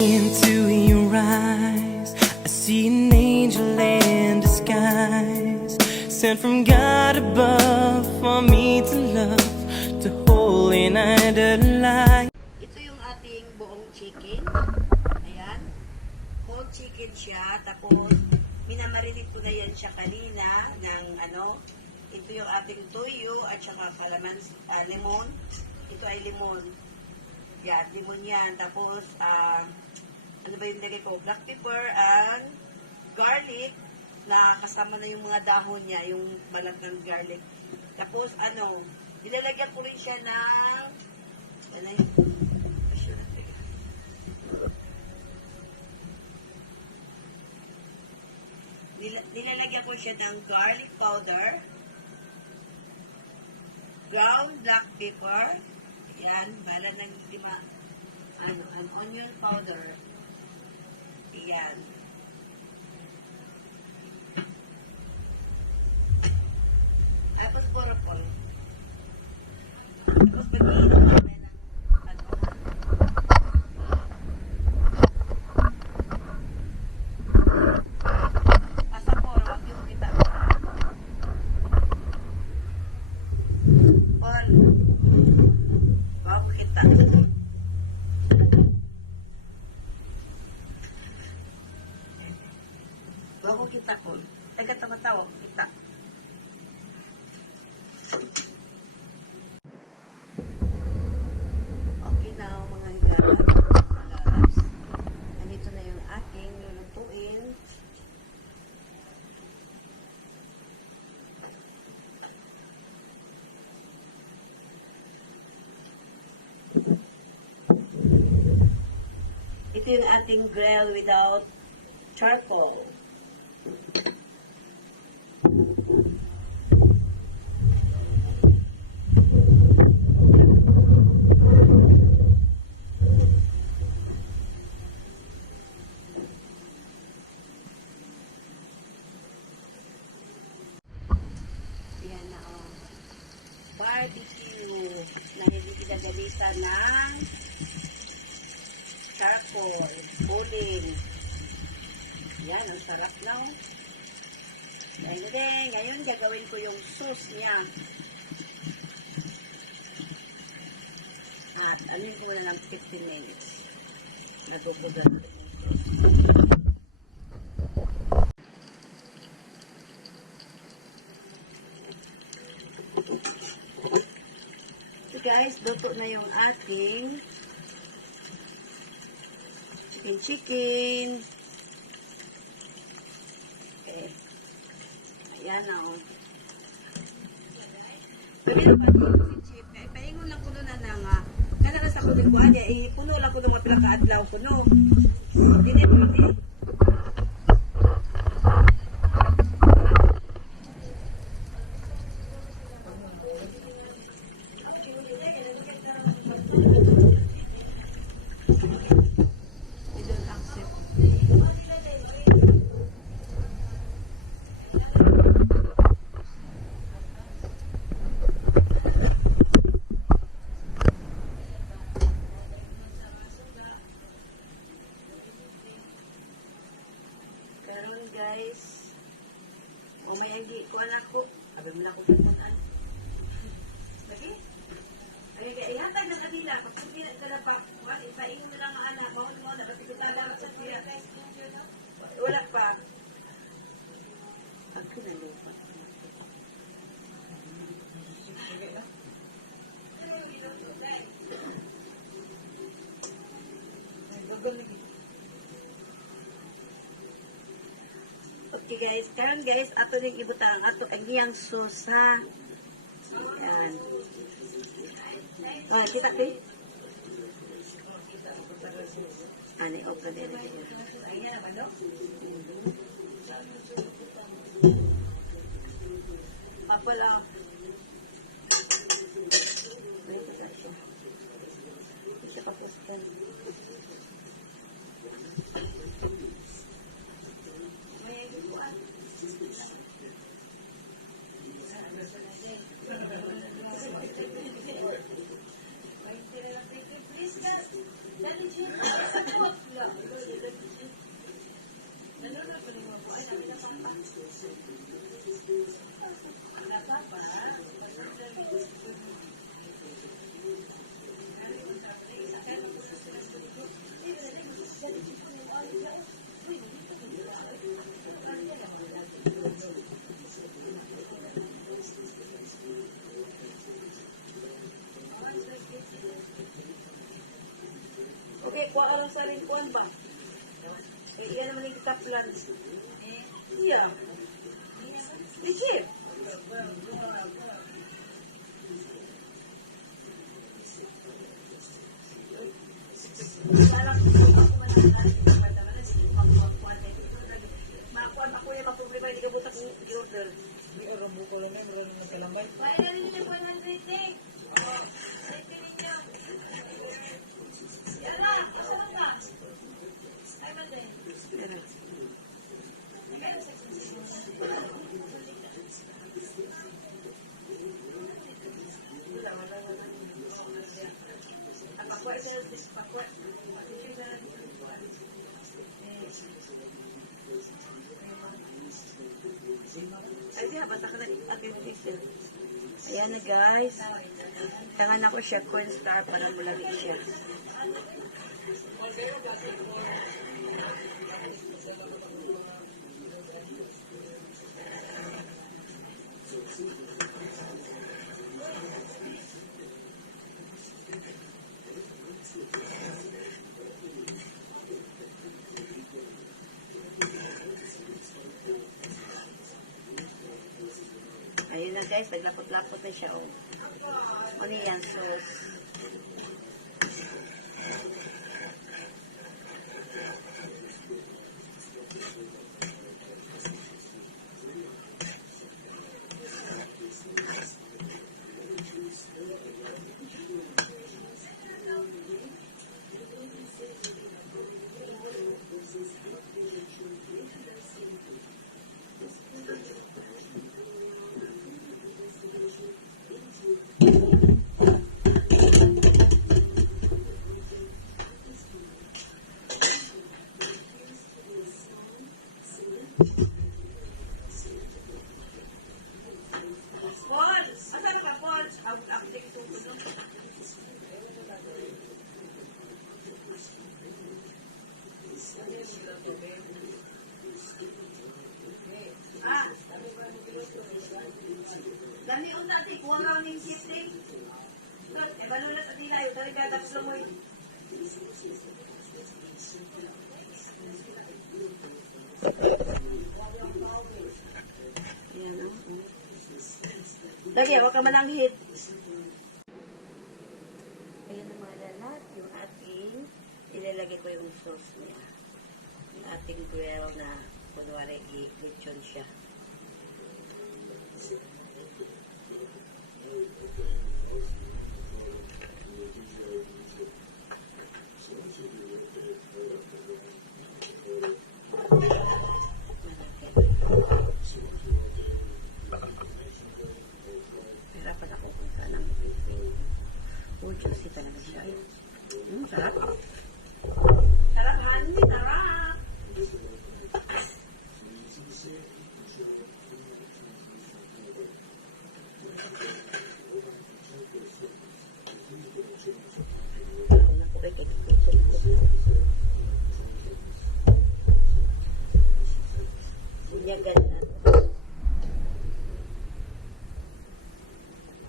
Into your eyes, I see an angel in disguise, sent from God above for me to love, to hold and idolize. Ito yung ating buong chicken. Ayan. Whole chicken siya. Tapos, minamarinate ko na yan siya kanina ng ano. Ito yung ating toyo at saka lemon. Ito ay lemon. Yan, lemon yan. Tapos, ano ba yung lagay ko? Black pepper and garlic na kasama na yung mga dahon niya, yung balat ng garlic. Tapos, nilalagyan ko rin siya ng nilalagyan ko siya ng garlic powder, ground black pepper, yan, balat ng an onion powder, yan. Tapos porapol. Tapos pag-iinom kami ng asa po, wag yung kita. Paul. Wag kita. Wag kita po. Taga-tawa-tawa kita. Okay na mga higaran. Nandito na yung aking lulutuin. Ito yung ating grill without charcoal. Yan na barbecue na hindi kinagalitan ng charcoal, uling. Yan, ang sarap na. Ngayon gagawin ko yung sauce niya. At anuin ko na lang 15 minutes. Natutugan. So guys, luto na yung ating chicken. Okay. Ayan na o. Pwede na pati si Chip. Paingon lang ko na nga. Kada sa ko din ko adya. Puno lang ko ng mga pinakaadlaw ko no. Dili pwede. Karon guys, may agi ko anak ko. Abi mo na ko kantan. Lagi? Ay kay ihatag na kanila pag hindi na pa, ipaingon na lang ang anak, mao na pati ko tada sa tiya. Wala pa. Ako na lupa. Okay guys, karon guys, ato ning ibutang ato ang iyang sauce ha. Yan. Kita ko. Ani open din. Ayan ba no? Papala. Siya kapustan. lang sa rin kuwan ba? Eh, iyan naman yung kitaplan. Iya. Legit. Makuan ako yung maproblema, hindi ka butak yung order. Di orang buko lang yan, orang nagkalambay. Kaya na rin yung 100 eh. Ay, piling niya. Yan na, kasama ka. Ay, ba din? Pakwa siya, pakwa. Ay, di ha, basta ka na aking diesel. Ayan na guys. Tangan ako siya, cornstar para mulagi siya. Ayun na guys, naglapot-lapot na siya. Oh. Ano yan, sauce. Paul! Asan ka, Paul? Update ko ko doon. Ah! Dami yung natin, kuwang raw ng shifting. Doon, eh, malulat at nila yun. Dari ka, tapos lumoy. Ayan, oh. Lagi, huwag ka mananghit. Ayan ang mga lalat, yung ating, ilalagay ko yung sauce niya. Yung ating grill na, kunwari, i-lechon siya. Hirapan ako kung saan ang pipin. Oh, juicy talaga siya. Sarap. Sarap, honey, sarap. Sinyagan natin.